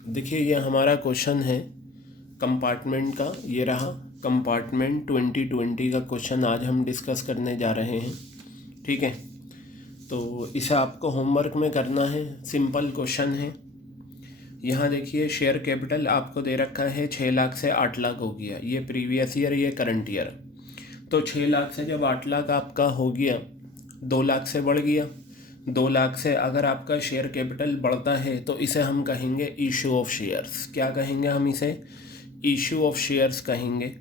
देखिए ये हमारा क्वेश्चन है कंपार्टमेंट का, ये रहा कंपार्टमेंट 2020 का क्वेश्चन आज हम डिस्कस करने जा रहे हैं। ठीक है, तो इसे आपको होमवर्क में करना है, सिंपल क्वेश्चन है। यहाँ देखिए शेयर कैपिटल आपको दे रखा है 6 लाख से 8 लाख हो गया, ये प्रीवियस ईयर ये करंट ईयर। तो 6 लाख से जब 8 लाख आपका हो गया 2 लाख से बढ़ गया, 2 लाख से अगर आपका शेयर कैपिटल बढ़ता है तो इसे हम कहेंगे इशू ऑफ शेयर्स। क्या कहेंगे हम इसे? इशू ऑफ शेयर्स कहेंगे।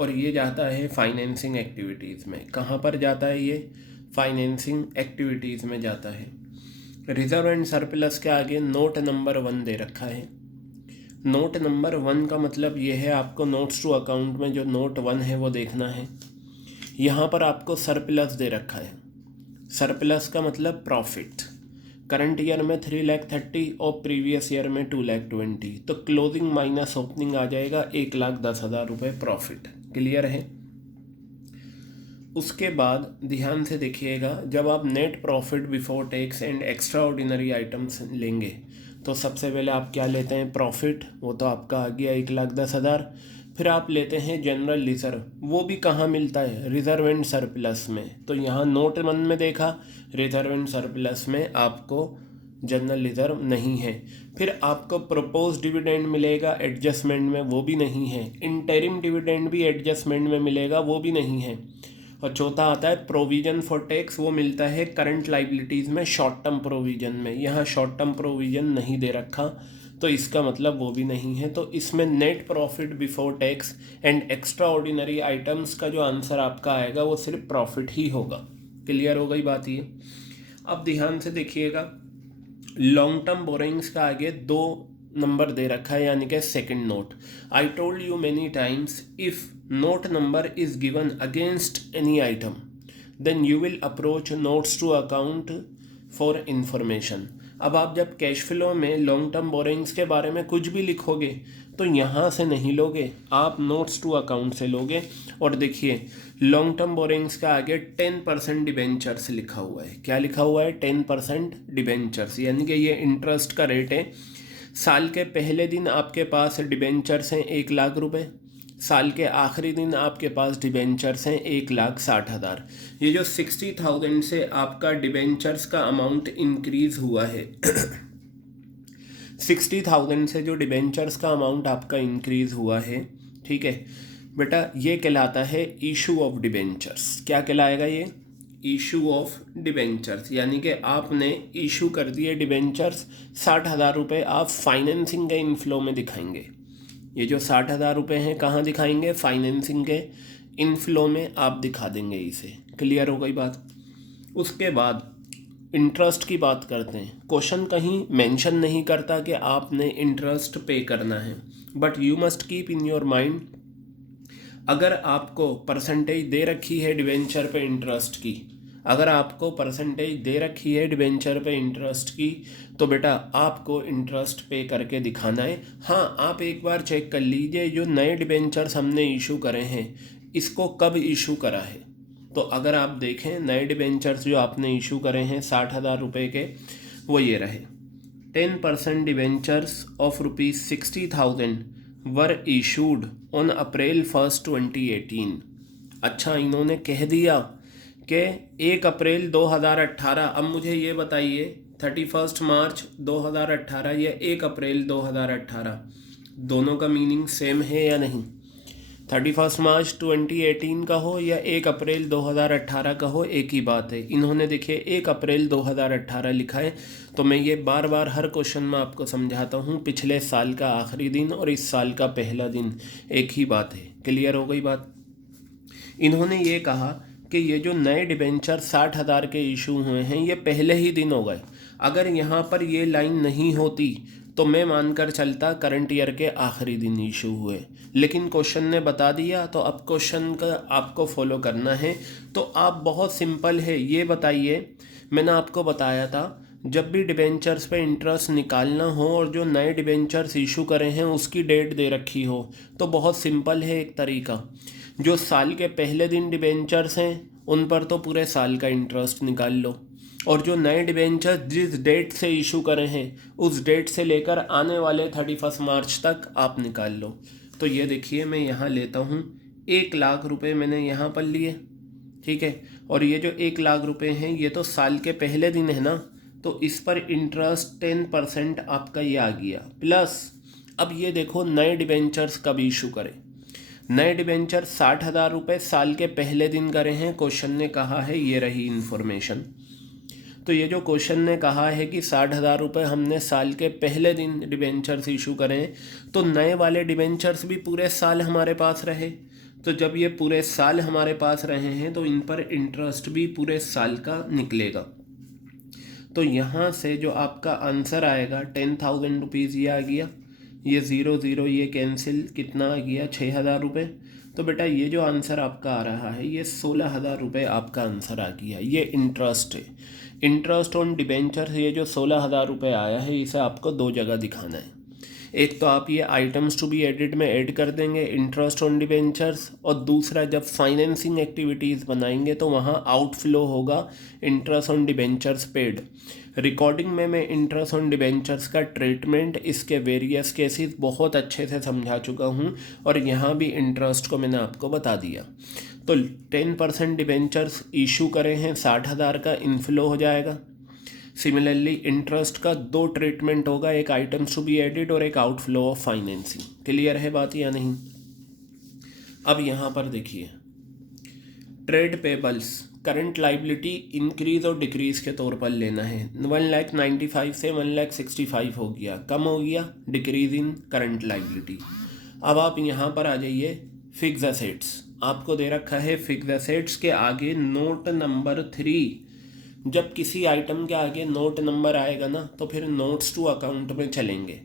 और ये जाता है फाइनेंसिंग एक्टिविटीज़ में। कहाँ पर जाता है ये? फाइनेंसिंग एक्टिविटीज़ में जाता है। रिजर्व एंड सरप्लस के आगे नोट नंबर 1 दे रखा है। नोट नंबर 1 का मतलब ये है आपको नोट्स टू अकाउंट में जो नोट 1 है वो देखना है। यहाँ पर आपको सरप्लस दे रखा है। सरप्लस का मतलब प्रॉफिट। करंट ईयर में 3,30,000 और प्रीवियस ईयर में 2,20,000, तो क्लोजिंग माइनस ओपनिंग आ जाएगा 1,10,000 रुपये प्रॉफिट। क्लियर है? उसके बाद ध्यान से देखिएगा, जब आप net profit before tax and extra ordinary items लेंगे तो सबसे पहले आप क्या लेते हैं? प्रॉफिट, वो तो आपका आ गया 1,10,000। फिर आप लेते हैं जनरल रिजर्व, वो भी कहाँ मिलता है? रिजर्व एंड सरप्लस में। तो यहाँ नोट 1 में देखा रिजर्व एंड सरप्लस में आपको जनरल रिजर्व नहीं है। फिर आपको प्रपोज डिविडेंड मिलेगा एडजस्टमेंट में, वो भी नहीं है। इंटरिम डिविडेंड भी एडजस्टमेंट में मिलेगा, वो भी नहीं है। और चौथा आता है प्रोविजन फॉर टैक्स, वो मिलता है करंट लाइबिलिटीज़ में शॉर्ट टर्म प्रोविजन में। यहाँ शॉर्ट टर्म प्रोविजन नहीं दे रखा तो इसका मतलब वो भी नहीं है। तो इसमें net profit before tax and extra ordinary items का जो आंसर आपका आएगा वो सिर्फ प्रॉफिट ही होगा। क्लियर हो गई बात ये? अब ध्यान से देखिएगा, लॉन्ग टर्म बोरिंग्स का आगे 2 नंबर दे रखा है, यानी कि second note. I told you many times if note number is given against any item then you will approach notes to account for information. अब आप जब कैश फ्लो में लॉन्ग टर्म बोरिंग्स के बारे में कुछ भी लिखोगे तो यहाँ से नहीं लोगे, आप नोट्स टू अकाउंट से लोगे। और देखिए लॉन्ग टर्म बोरिंग्स का आगे 10% डिबेंचर्स लिखा हुआ है। क्या लिखा हुआ है? 10% डिबेंचर्स, यानी कि ये इंटरेस्ट का रेट है। साल के पहले दिन आपके पास डिबेंचर्स हैं 1,00,000 रुपये, साल के आखिरी दिन आपके पास डिबेंचर्स हैं 1,60,000। ये जो 60,000 से आपका डिबेंचर्स का अमाउंट इंक्रीज़ हुआ है 60,000 से जो डिबेंचर्स का अमाउंट आपका इंक्रीज़ हुआ है, ठीक है बेटा, ये कहलाता है इशू ऑफ डिबेंचर्स। क्या कहलाएगा ये? इशू ऑफ डिबेंचर्स, यानी कि आपने इशू कर दिए डिबेंचर्स, 60,000 रुपये आप फाइनेंसिंग के इनफ्लो में दिखाएंगे। ये जो 60,000 रुपये हैं कहाँ दिखाएंगे? फाइनेंसिंग के इनफ्लो में आप दिखा देंगे इसे। क्लियर हो गई बात? उसके बाद इंटरेस्ट की बात करते हैं। क्वेश्चन कहीं मेंशन नहीं करता कि आपने इंटरेस्ट पे करना है, but you must keep in your mind, अगर आपको परसेंटेज दे रखी है डिबेंचर पे इंटरेस्ट की, अगर आपको परसेंटेज दे रखी है डिबेंचर पे इंटरेस्ट की, तो बेटा आपको इंटरेस्ट पे करके दिखाना है। हाँ, आप एक बार चेक कर लीजिए जो नए डिबेंचर्स हमने इशू करे हैं इसको कब इशू करा है। तो अगर आप देखें नए डिबेंचर्स जो आपने इशू करे हैं 60,000 रुपये के, वो ये रहे। 10% debentures of ₹60,000 were issued on April 1, 2018। अच्छा, इन्होंने कह दिया कि 1 अप्रैल 2018। अब मुझे ये बताइए 31 मार्च 2018 या 1 अप्रैल 2018, दोनों का मीनिंग सेम है या नहीं? 31 मार्च 2018 का हो या 1 अप्रैल 2018 का हो, एक ही बात है। इन्होंने देखिए 1 अप्रैल 2018 लिखा है, तो मैं ये बार बार हर क्वेश्चन में आपको समझाता हूँ, पिछले साल का आखिरी दिन और इस साल का पहला दिन एक ही बात है। क्लियर हो गई बात? इन्होंने ये कहा कि ये जो नए डिबेंचर 60,000 के इशू हुए हैं ये पहले ही दिन हो गए। अगर यहाँ पर ये लाइन नहीं होती तो मैं मानकर चलता करंट ईयर के आखिरी दिन इशू हुए, लेकिन क्वेश्चन ने बता दिया तो अब क्वेश्चन का आपको फॉलो करना है। तो आप बहुत सिंपल है, ये बताइए, मैंने आपको बताया था जब भी डिबेंचर्स पे इंटरेस्ट निकालना हो और जो नए डिबेंचर्स इशू करे हैं उसकी डेट दे रखी हो, तो बहुत सिंपल है एक तरीका। जो साल के पहले दिन डिबेंचर्स हैं उन पर तो पूरे साल का इंटरेस्ट निकाल लो, और जो नए डिबेंचर जिस डेट से इशू करे हैं उस डेट से लेकर आने वाले 31 मार्च तक आप निकाल लो। तो ये देखिए मैं यहाँ लेता हूँ 1,00,000 रुपये मैंने यहाँ पर लिए, ठीक है। और ये जो 1,00,000 रुपये हैं ये तो साल के पहले दिन है ना, तो इस पर इंटरेस्ट 10% आपका ये आ गया। प्लस अब ये देखो नए डिबेंचर्स कब इशू करें। नए डिबेंचर 60,000 रुपये साल के पहले दिन करे हैं, क्वेश्चन ने कहा है, ये रही इन्फॉर्मेशन। तो ये जो क्वेश्चन ने कहा है कि 60,000 रुपये हमने साल के पहले दिन डिबेंचर्स इशू करें, तो नए वाले डिबेंचर्स भी पूरे साल हमारे पास रहे। तो जब ये पूरे साल हमारे पास रहे हैं तो इन पर इंटरेस्ट भी पूरे साल का निकलेगा। तो यहाँ से जो आपका आंसर आएगा 10,000 रुपीज़ ये आ गया, ये 0 ये कैंसिल, कितना आ गया 6,000 रुपये। तो बेटा ये जो आंसर आपका आ रहा है ये 16,000 रुपये आपका आंसर आ गया। ये इंटरेस्ट है, इंटरेस्ट ऑन डिबेंचर। ये जो 16,000 रुपये आया है इसे आपको दो जगह दिखाना है। एक तो आप ये आइटम्स टू बी एडिड में ऐड कर देंगे इंटरेस्ट ऑन डिबेंचर्स, और दूसरा जब फाइनेंसिंग एक्टिविटीज़ बनाएंगे तो वहाँ आउटफ्लो होगा interest on debentures paid. Recording में मैं इंटरेस्ट ऑन डिबेंचर्स का ट्रीटमेंट, इसके वेरियस केसेस बहुत अच्छे से समझा चुका हूँ, और यहाँ भी इंटरेस्ट को मैंने आपको बता दिया। तो 10% डिबेंचर्स इशू करें हैं, 60,000 का इनफ्लो हो जाएगा। सिमिलरली इंटरेस्ट का दो ट्रीटमेंट होगा, एक आइटम्स टू बी एडिड और एक आउटफ्लो ऑफ फाइनेंसिंग। क्लियर है बात या नहीं? अब यहाँ पर देखिए trade payables current liability increase और डिक्रीज के तौर पर लेना है। 1,95,000 से 1,65,000 हो गया, कम हो गया, डिक्रीज इन करंट लाइबिलिटी। अब आप यहाँ पर आ जाइए फिक्स एसेट्स, आपको दे रखा है फिक्स एसेट्स के आगे नोट नंबर 3। जब किसी आइटम के आगे नोट नंबर आएगा ना तो फिर नोट्स टू अकाउंट में चलेंगे,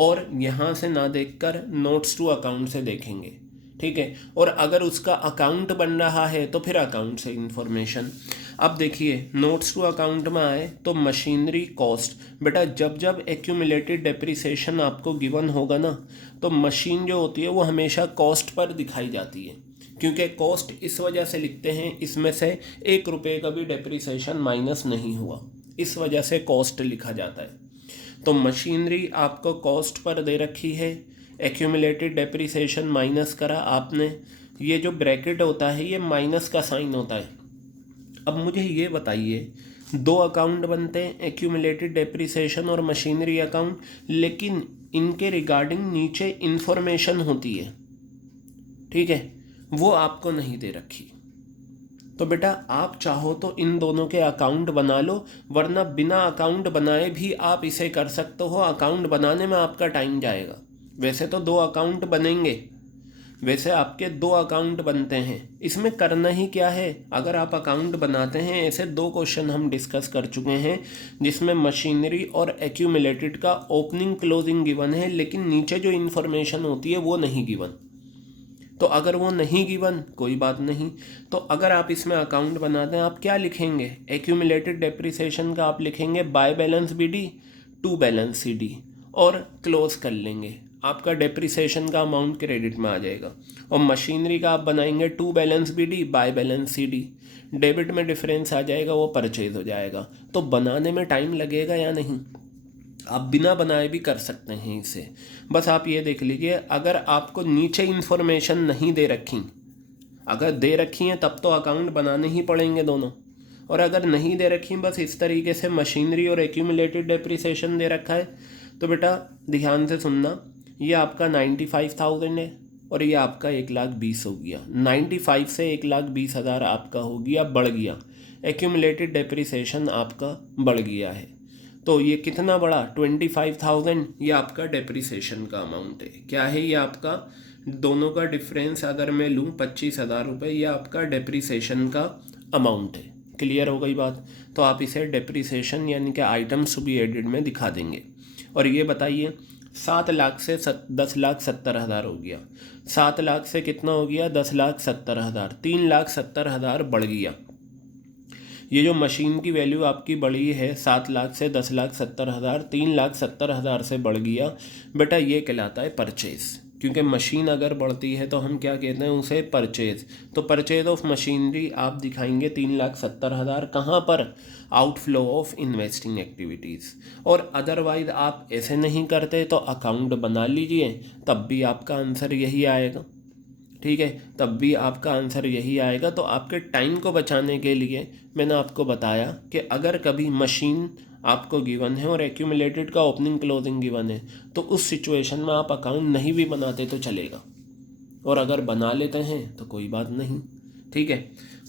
और यहाँ से ना देखकर नोट्स टू अकाउंट से देखेंगे, ठीक है। और अगर उसका अकाउंट बन रहा है तो फिर अकाउंट से इंफॉर्मेशन। अब देखिए नोट्स टू अकाउंट में आए तो मशीनरी कॉस्ट, बेटा जब जब एक्यूमुलेटेड डेप्रिसिएशन आपको गिवन होगा ना तो मशीन जो होती है वो हमेशा कॉस्ट पर दिखाई जाती है, क्योंकि कॉस्ट इस वजह से लिखते हैं इसमें से 1 रुपये का भी डेप्रिसिएशन माइनस नहीं हुआ, इस वजह से कॉस्ट लिखा जाता है। तो मशीनरी आपको कॉस्ट पर दे रखी है, एक्यूमुलेटेड डेप्रिसिएशन माइनस करा आपने, ये जो ब्रैकेट होता है ये माइनस का साइन होता है। अब मुझे ये बताइए, दो अकाउंट बनते हैं, एक्यूमुलेटेड डेप्रिसिएशन और मशीनरी अकाउंट, लेकिन इनके रिगार्डिंग नीचे इन्फॉर्मेशन होती है, ठीक है, वो आपको नहीं दे रखी। तो बेटा आप चाहो तो इन दोनों के अकाउंट बना लो, वरना बिना अकाउंट बनाए भी आप इसे कर सकते हो। अकाउंट बनाने में आपका टाइम जाएगा। वैसे तो दो अकाउंट बनेंगे, वैसे आपके दो अकाउंट बनते हैं। इसमें करना ही क्या है, अगर आप अकाउंट बनाते हैं, ऐसे दो क्वेश्चन हम डिस्कस कर चुके हैं जिसमें मशीनरी और एक्यूमुलेटेड का ओपनिंग क्लोजिंग गिवन है, लेकिन नीचे जो इन्फॉर्मेशन होती है वो नहीं गिवन। तो अगर वो नहीं गिवन कोई बात नहीं। तो अगर आप इसमें अकाउंट बनाते हैं आप क्या लिखेंगे, एक्यूमुलेटेड डेप्रिसिएशन का आप लिखेंगे by balance BD to balance CD और क्लोज कर लेंगे, आपका डेप्रिसिएशन का अमाउंट क्रेडिट में आ जाएगा। और मशीनरी का आप बनाएंगे to balance BD by balance CD, debit में डिफरेंस आ जाएगा, वो परचेज हो जाएगा। तो बनाने में टाइम लगेगा या नहीं, आप बिना बनाए भी कर सकते हैं इसे। बस आप ये देख लीजिए, अगर आपको नीचे इन्फॉर्मेशन नहीं दे रखी, अगर दे रखी हैं तब तो अकाउंट बनाने ही पड़ेंगे दोनों, और अगर नहीं दे रखी बस इस तरीके से मशीनरी और एक्यूमुलेटेड डेप्रिसिएशन दे रखा है, तो बेटा ध्यान से सुनना, ये आपका 95,000 है और ये आपका 1,20,000 हो गया। 95 से 1,20,000 आपका हो गया, बढ़ गया। एक्यूमुलेटेड डेप्रिसिएशन आपका बढ़ गया है, तो ये कितना बढ़ा, 25,000, ये आपका डेप्रिसिएशन का अमाउंट है। क्या है ये आपका, दोनों का डिफरेंस अगर मैं लूँ 25,000 रुपये, ये आपका डेप्रिसिएशन का अमाउंट है। क्लियर हो गई बात? तो आप इसे डेप्रिसिएशन यानी कि आइटम्स टू बी एडिड में दिखा देंगे। और ये बताइए 7 लाख से 10,70,000 हो गया, 7 लाख से कितना हो गया, 10,70,000, 3,70,000 बढ़ गया। ये जो मशीन की वैल्यू आपकी बढ़ी है 7 लाख से 10,70,000, 3,70,000 से बढ़ गया, बेटा ये कहलाता है परचेज। क्योंकि मशीन अगर बढ़ती है तो हम क्या कहते हैं उसे परचेज। तो परचेज ऑफ मशीनरी आप दिखाएंगे 3,70,000, कहाँ पर? Outflow of investing activities. और अदरवाइज आप ऐसे नहीं करते तो अकाउंट बना लीजिए, तब भी आपका आंसर यही आएगा। ठीक है, तब भी आपका आंसर यही आएगा। तो आपके टाइम को बचाने के लिए मैंने आपको बताया कि अगर कभी मशीन आपको गिवन है और एक्यूमुलेटेड का ओपनिंग क्लोजिंग गिवन है तो उस सिचुएशन में आप अकाउंट नहीं भी बनाते तो चलेगा, और अगर बना लेते हैं तो कोई बात नहीं। ठीक है,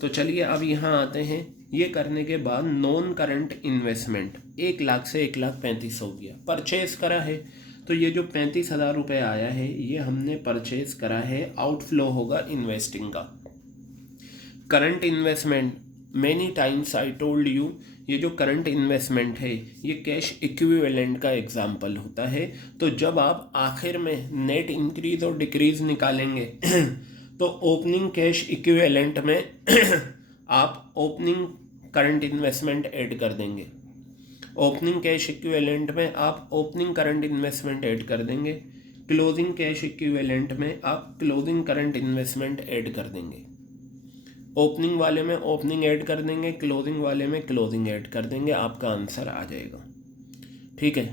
तो चलिए अब यहाँ आते हैं। ये करने के बाद नॉन करंट इन्वेस्टमेंट 1,00,000 से 1,35,000 हो गया, परचेज करा है। तो ये जो 35,000 रुपये आया है ये हमने परचेज करा है, आउटफ्लो होगा इन्वेस्टिंग का। Current investment, many times I told you, ये जो करंट इन्वेस्टमेंट है ये कैश इक्विवेलेंट का एग्जाम्पल होता है। तो जब आप आखिर में नेट इंक्रीज और डिक्रीज निकालेंगे तो ओपनिंग कैश इक्विवेलेंट में आप ओपनिंग करंट इन्वेस्टमेंट ऐड कर देंगे, ओपनिंग कैश इक्विवेलेंट में आप ओपनिंग करंट इन्वेस्टमेंट ऐड कर देंगे, क्लोजिंग कैश इक्विवेलेंट में आप क्लोजिंग करंट इन्वेस्टमेंट ऐड कर देंगे। ओपनिंग वाले में ओपनिंग ऐड कर देंगे, क्लोजिंग वाले में क्लोजिंग ऐड कर देंगे, आपका आंसर आ जाएगा। ठीक है,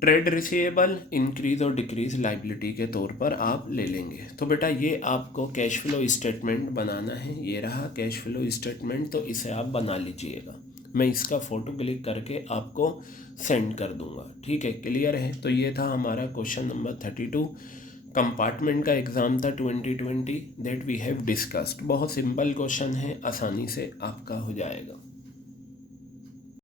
ट्रेड रिसीवेबल इंक्रीज और डिक्रीज लाइबिलिटी के तौर पर आप ले लेंगे। तो बेटा ये आपको कैश फ्लो स्टेटमेंट बनाना है, ये रहा कैश फ्लो स्टेटमेंट, तो इसे आप बना लीजिएगा। मैं इसका फ़ोटो क्लिक करके आपको सेंड कर दूंगा। ठीक है, क्लियर है? तो ये था हमारा क्वेश्चन नंबर 32, कंपार्टमेंट का एग्ज़ाम था 2020 दैट वी हैव डिस्कस्ड। बहुत सिंपल क्वेश्चन है, आसानी से आपका हो जाएगा।